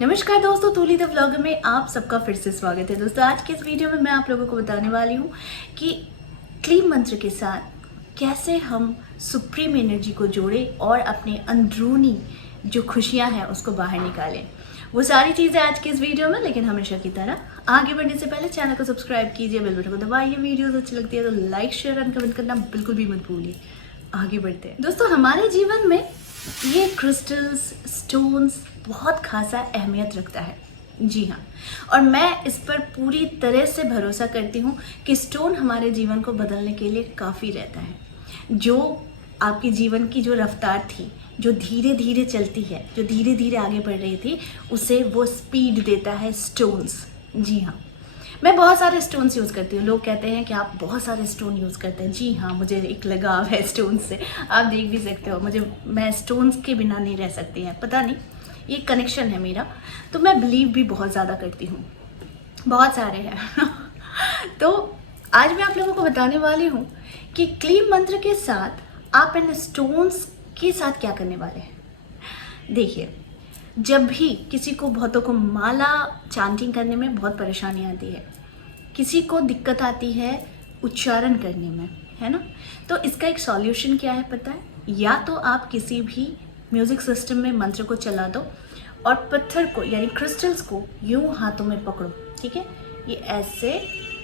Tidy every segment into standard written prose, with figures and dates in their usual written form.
नमस्कार दोस्तों, तूली the vlogger में आप सबका फिर से स्वागत है। दोस्तों, आज के इस वीडियो में मैं आप लोगों को बताने वाली हूँ कि क्लीम मंत्र के साथ कैसे हम सुप्रीम एनर्जी को जोड़ें और अपने अंदरूनी जो खुशियाँ हैं उसको बाहर निकालें। वो सारी चीज़ें आज के इस वीडियो में, लेकिन हमेशा की तरह आगे बढ़ने से पहले चैनल को सब्सक्राइब कीजिए, बेल बटन को दबाइए। वीडियोस अच्छी लगती है तो लाइक शेयर एंड कमेंट करना बिल्कुल भी मत भूलिए। आगे बढ़ते हैं दोस्तों। हमारे जीवन में ये क्रिस्टल्स, स्टोन्स बहुत खासा अहमियत रखता है। जी हाँ, और मैं इस पर पूरी तरह से भरोसा करती हूँ कि स्टोन हमारे जीवन को बदलने के लिए काफ़ी रहता है। जो आपके जीवन की जो रफ्तार थी, जो धीरे धीरे चलती है, जो धीरे धीरे आगे बढ़ रही थी, उसे वो स्पीड देता है स्टोन्स। जी हाँ, मैं बहुत सारे स्टोन्स यूज़ करती हूँ। लोग कहते हैं कि आप बहुत सारे स्टोन यूज़ करते हैं। जी हाँ, मुझे एक लगाव है स्टोन से। आप देख भी सकते हो, मैं स्टोन्स के बिना नहीं रह सकती हैं। पता नहीं, ये कनेक्शन है मेरा। तो मैं बिलीव भी बहुत ज़्यादा करती हूँ, बहुत सारे हैं तो आज मैं आप लोगों को बताने वाली हूँ कि क्लीम मंत्र के साथ आप इन स्टोन्स के साथ क्या करने वाले हैं। देखिए, जब भी किसी को, बहुतों को माला चांटिंग करने में बहुत परेशानी आती है, किसी को दिक्कत आती है उच्चारण करने में, है ना। तो इसका एक सॉल्यूशन क्या है पता है? या तो आप किसी भी म्यूज़िक सिस्टम में मंत्र को चला दो और पत्थर को यानी क्रिस्टल्स को यूं हाथों में पकड़ो। ठीक है, ये ऐसे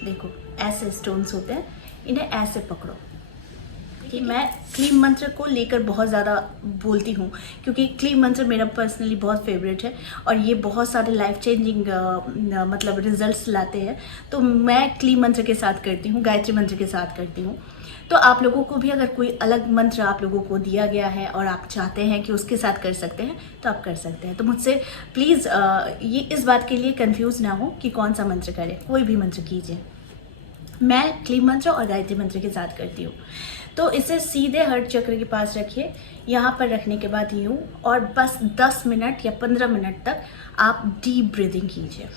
देखो, ऐसे स्टोन्स होते हैं, इन्हें ऐसे पकड़ो। कि मैं क्लीम मंत्र को लेकर बहुत ज़्यादा बोलती हूँ क्योंकि क्लीम मंत्र मेरा पर्सनली बहुत फेवरेट है और ये बहुत सारे लाइफ चेंजिंग मतलब रिजल्ट्स लाते हैं। तो मैं क्लीम मंत्र के साथ करती हूँ, गायत्री मंत्र के साथ करती हूँ। तो आप लोगों को भी अगर कोई अलग मंत्र आप लोगों को दिया गया है और आप चाहते हैं कि उसके साथ कर सकते हैं तो आप कर सकते हैं। तो मुझसे प्लीज़ ये इस बात के लिए कंफ्यूज ना हो कि कौन सा मंत्र करें, कोई भी मंत्र कीजिए। मैं क्लीम मंत्र और गायत्री मंत्र के साथ करती हूँ। तो इसे सीधे हर्ट चक्र के पास रखिए। यहाँ पर रखने के बाद यूँ, और बस 10 मिनट या 15 मिनट तक आप डीप ब्रीदिंग कीजिए।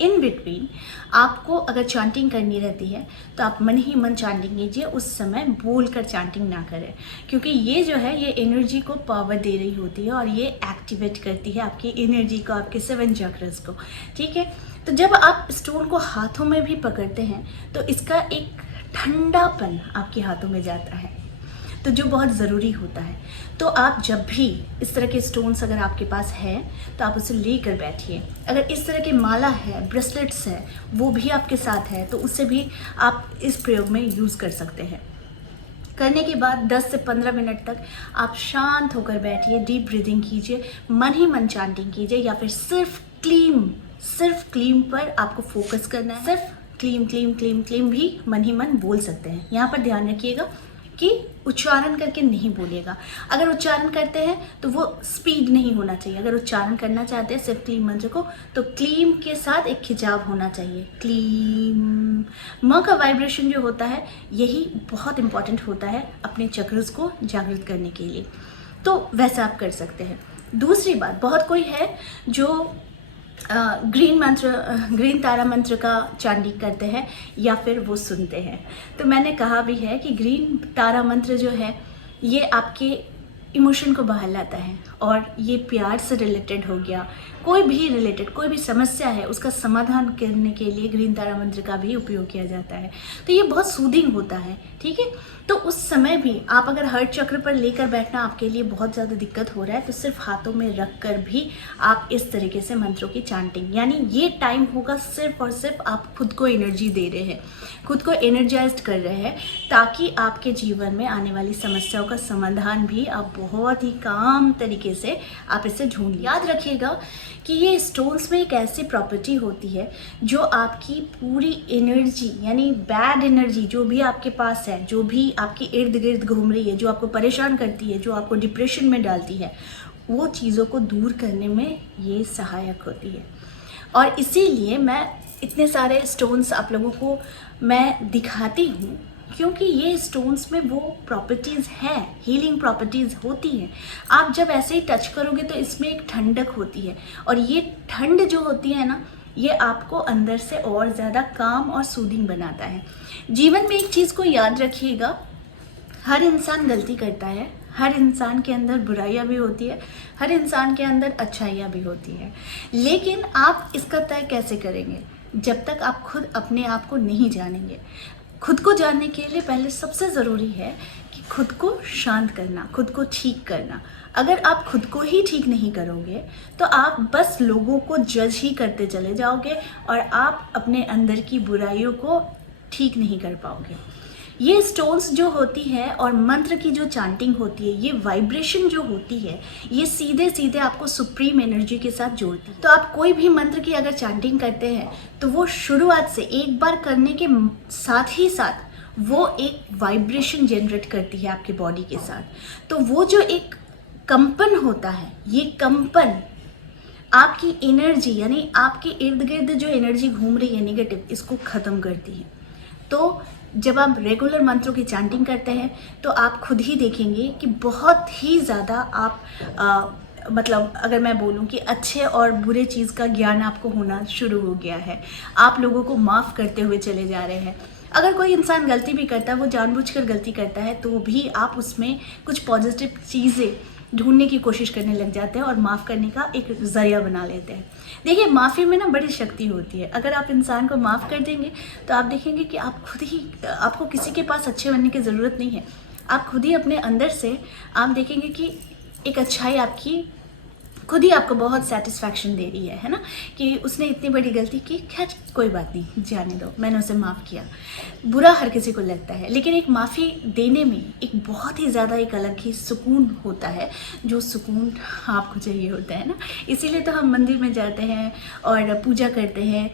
इन बिटवीन आपको अगर चांटिंग करनी रहती है तो आप मन ही मन चांटिंग कीजिए, उस समय बोल कर चांटिंग ना करें, क्योंकि ये जो है ये एनर्जी को पावर दे रही होती है और ये एक्टिवेट करती है आपकी एनर्जी को, आपके 7 चक्रस को। ठीक है, तो जब आप स्टोन को हाथों में भी पकड़ते हैं तो इसका एक ठंडापन आपके हाथों में जाता है, तो जो बहुत ज़रूरी होता है। तो आप जब भी इस तरह के स्टोन्स अगर आपके पास है तो आप उसे लेकर बैठिए। अगर इस तरह के माला है, ब्रेसलेट्स है, वो भी आपके साथ है तो उससे भी आप इस प्रयोग में यूज़ कर सकते हैं। करने के बाद 10 से 15 मिनट तक आप शांत होकर बैठिए, डीप ब्रीदिंग कीजिए, मन ही मन चांटिंग कीजिए, या फिर सिर्फ क्लीम पर आपको फोकस करना है। सिर्फ क्लीम क्लीम क्लीम क्लीम भी मन ही मन बोल सकते हैं। यहाँ पर ध्यान रखिएगा कि उच्चारण करके नहीं बोलिएगा। अगर उच्चारण करते हैं तो वो स्पीड नहीं होना चाहिए। अगर उच्चारण करना चाहते हैं सिर्फ क्लीम मंत्र को, तो क्लीम के साथ एक खिंचाव होना चाहिए। क्लीम म का वाइब्रेशन जो होता है यही बहुत इंपॉर्टेंट होता है अपने चक्रस को जागृत करने के लिए। तो वैसा आप कर सकते हैं। दूसरी बात, बहुत कोई है जो ग्रीन तारा मंत्र का चांटिंग करते हैं या फिर वो सुनते हैं। तो मैंने कहा भी है कि ग्रीन तारा मंत्र जो है ये आपके इमोशन को बाहर लाता है और ये प्यार से रिलेटेड हो गया, कोई भी समस्या है उसका समाधान करने के लिए ग्रीन तारा मंत्र का भी उपयोग किया जाता है। तो ये बहुत सूदिंग होता है। ठीक है, तो उस समय भी आप अगर हर्ट चक्र पर लेकर बैठना आपके लिए बहुत ज़्यादा दिक्कत हो रहा है तो सिर्फ हाथों में रख कर भी आप इस तरीके से मंत्रों की चांटिंग, यानी ये टाइम होगा सिर्फ और सिर्फ आप खुद को एनर्जी दे रहे हैं, खुद को एनर्जाइज्ड कर रहे हैं, ताकि आपके जीवन में आने वाली समस्याओं का समाधान भी आप बहुत ही काम तरीके से आप इसे ढूंढ लीजिए। याद रखिएगा कि ये स्टोन्स में एक ऐसी प्रॉपर्टी होती है जो आपकी पूरी एनर्जी, यानी बैड एनर्जी जो भी आपके पास है, जो भी आपके इर्द गिर्द घूम रही है, जो आपको परेशान करती है, जो आपको डिप्रेशन में डालती है, वो चीज़ों को दूर करने में ये सहायक होती है। और इसीलिए मैं इतने सारे स्टोन्स आप लोगों को मैं दिखाती हूँ, क्योंकि ये स्टोन्स में वो प्रॉपर्टीज़ हैं, हीलिंग प्रॉपर्टीज़ होती हैं। आप जब ऐसे ही टच करोगे तो इसमें एक ठंडक होती है, और ये ठंड जो होती है ना, ये आपको अंदर से और ज़्यादा काम और सूदिंग बनाता है। जीवन में एक चीज़ को याद रखिएगा, हर इंसान गलती करता है, हर इंसान के अंदर बुराइयां भी होती है, हर इंसान के अंदर अच्छाइयाँ भी होती है। लेकिन आप इसका तय कैसे करेंगे जब तक आप खुद अपने आप को नहीं जानेंगे। खुद को जानने के लिए पहले सबसे ज़रूरी है कि खुद को शांत करना, खुद को ठीक करना। अगर आप खुद को ही ठीक नहीं करोगे तो आप बस लोगों को जज ही करते चले जाओगे और आप अपने अंदर की बुराइयों को ठीक नहीं कर पाओगे। ये स्टोन्स जो होती है और मंत्र की जो चांटिंग होती है, ये वाइब्रेशन जो होती है, ये सीधे सीधे आपको सुप्रीम एनर्जी के साथ जोड़ती है। तो आप कोई भी मंत्र की अगर चांटिंग करते हैं तो वो शुरुआत से एक बार करने के साथ ही साथ वो एक वाइब्रेशन जनरेट करती है आपके बॉडी के साथ। तो वो जो एक कंपन होता है, ये कंपन आपकी एनर्जी यानी आपके इर्द गिर्द जो एनर्जी घूम रही है नेगेटिव, इसको ख़त्म करती है। तो जब आप रेगुलर मंत्रों की चैंटिंग करते हैं तो आप खुद ही देखेंगे कि बहुत ही ज़्यादा आप मतलब अगर मैं बोलूं कि अच्छे और बुरे चीज़ का ज्ञान आपको होना शुरू हो गया है। आप लोगों को माफ़ करते हुए चले जा रहे हैं। अगर कोई इंसान गलती भी करता है, वो जानबूझकर गलती करता है, तो भी आप उसमें कुछ पॉजिटिव चीज़ें ढूंढने की कोशिश करने लग जाते हैं और माफ़ करने का एक ज़रिया बना लेते हैं। देखिए, माफ़ी में ना बड़ी शक्ति होती है। अगर आप इंसान को माफ़ कर देंगे तो आप देखेंगे कि आप खुद ही, आपको किसी के पास अच्छे बनने की ज़रूरत नहीं है। आप खुद ही अपने अंदर से आप देखेंगे कि एक अच्छाई आपकी खुद ही आपको बहुत सेटिस्फैक्शन दे रही है ना, कि उसने इतनी बड़ी गलती की, खैर कोई बात नहीं, जाने दो, मैंने उसे माफ़ किया। बुरा हर किसी को लगता है, लेकिन एक माफ़ी देने में एक बहुत ही ज़्यादा एक अलग ही सुकून होता है, जो सुकून आपको चाहिए होता है ना। इसीलिए तो हम मंदिर में जाते हैं और पूजा करते हैं,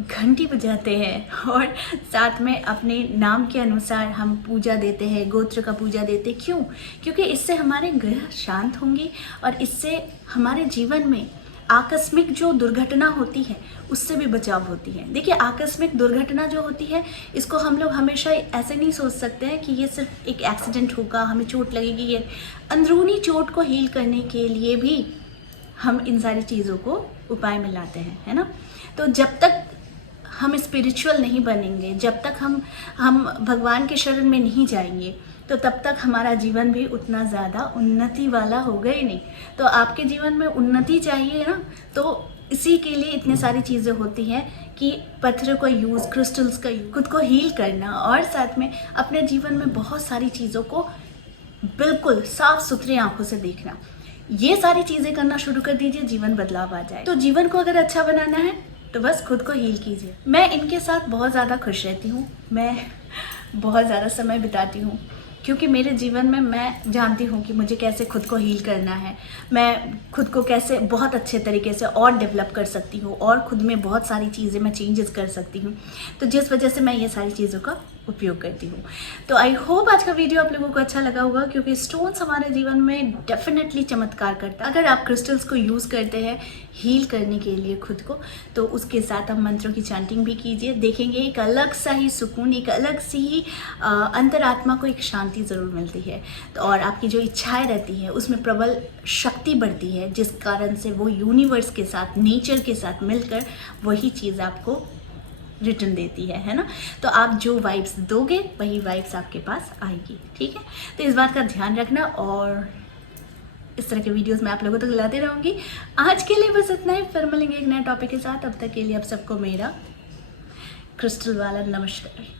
घंटी बजाते हैं और साथ में अपने नाम के अनुसार हम पूजा देते हैं, गोत्र का पूजा देते। क्यों? क्योंकि इससे हमारे ग्रह शांत होंगे और इससे हमारे जीवन में आकस्मिक जो दुर्घटना होती है उससे भी बचाव होती है। देखिए, आकस्मिक दुर्घटना जो होती है, इसको हम लोग हमेशा ऐसे नहीं सोच सकते हैं कि ये सिर्फ एक एक्सीडेंट होगा, हमें चोट लगेगी। ये अंदरूनी चोट को हील करने के लिए भी हम इन सारी चीज़ों को उपाय में लाते हैं, है ना। तो जब तक हम स्पिरिचुअल नहीं बनेंगे, जब तक हम भगवान के शरण में नहीं जाएंगे, तो तब तक हमारा जीवन भी उतना ज़्यादा उन्नति वाला होगा ही नहीं। तो आपके जीवन में उन्नति चाहिए ना, तो इसी के लिए इतनी सारी चीज़ें होती हैं कि पत्थर का यूज़, क्रिस्टल्स का यूज़, खुद को हील करना और साथ में अपने जीवन में बहुत सारी चीज़ों को बिल्कुल साफ सुथरी आंखों से देखना। ये सारी चीज़ें करना शुरू कर दीजिए, जीवन बदलाव आ जाए। तो जीवन को अगर अच्छा बनाना है तो बस खुद को हील कीजिए। मैं इनके साथ बहुत ज़्यादा खुश रहती हूँ, मैं बहुत ज़्यादा समय बिताती हूँ, क्योंकि मेरे जीवन में मैं जानती हूँ कि मुझे कैसे खुद को हील करना है, मैं खुद को कैसे बहुत अच्छे तरीके से और डेवलप कर सकती हूँ और खुद में बहुत सारी चीज़ें मैं चेंजेस कर सकती हूँ। तो जिस वजह से मैं ये सारी चीज़ों का उपयोग करती हूँ। तो आई होप आज का वीडियो आप लोगों को अच्छा लगा होगा, क्योंकि स्टोन्स हमारे जीवन में डेफिनेटली चमत्कार करता है। अगर आप क्रिस्टल्स को यूज़ करते हैं हील करने के लिए खुद को, तो उसके साथ आप मंत्रों की चैंटिंग भी कीजिए, देखेंगे एक अलग सा ही सुकून, एक अलग सी ही अंतरात्मा को एक शांति ज़रूर मिलती है। तो और आपकी जो इच्छाएं रहती है उसमें प्रबल शक्ति बढ़ती है, जिस कारण से वो यूनिवर्स के साथ, नेचर के साथ मिलकर वही चीज़ आपको रिटर्न देती है ना। तो आप जो वाइब्स दोगे वही वाइब्स आपके पास आएगी, ठीक है। तो इस बात का ध्यान रखना और इस तरह के वीडियोस मैं आप लोगों तक लाते रहूँगी। आज के लिए बस इतना ही, फिर मिलेंगे एक नए टॉपिक के साथ। अब तक के लिए आप सबको मेरा क्रिस्टल वाला नमस्कार।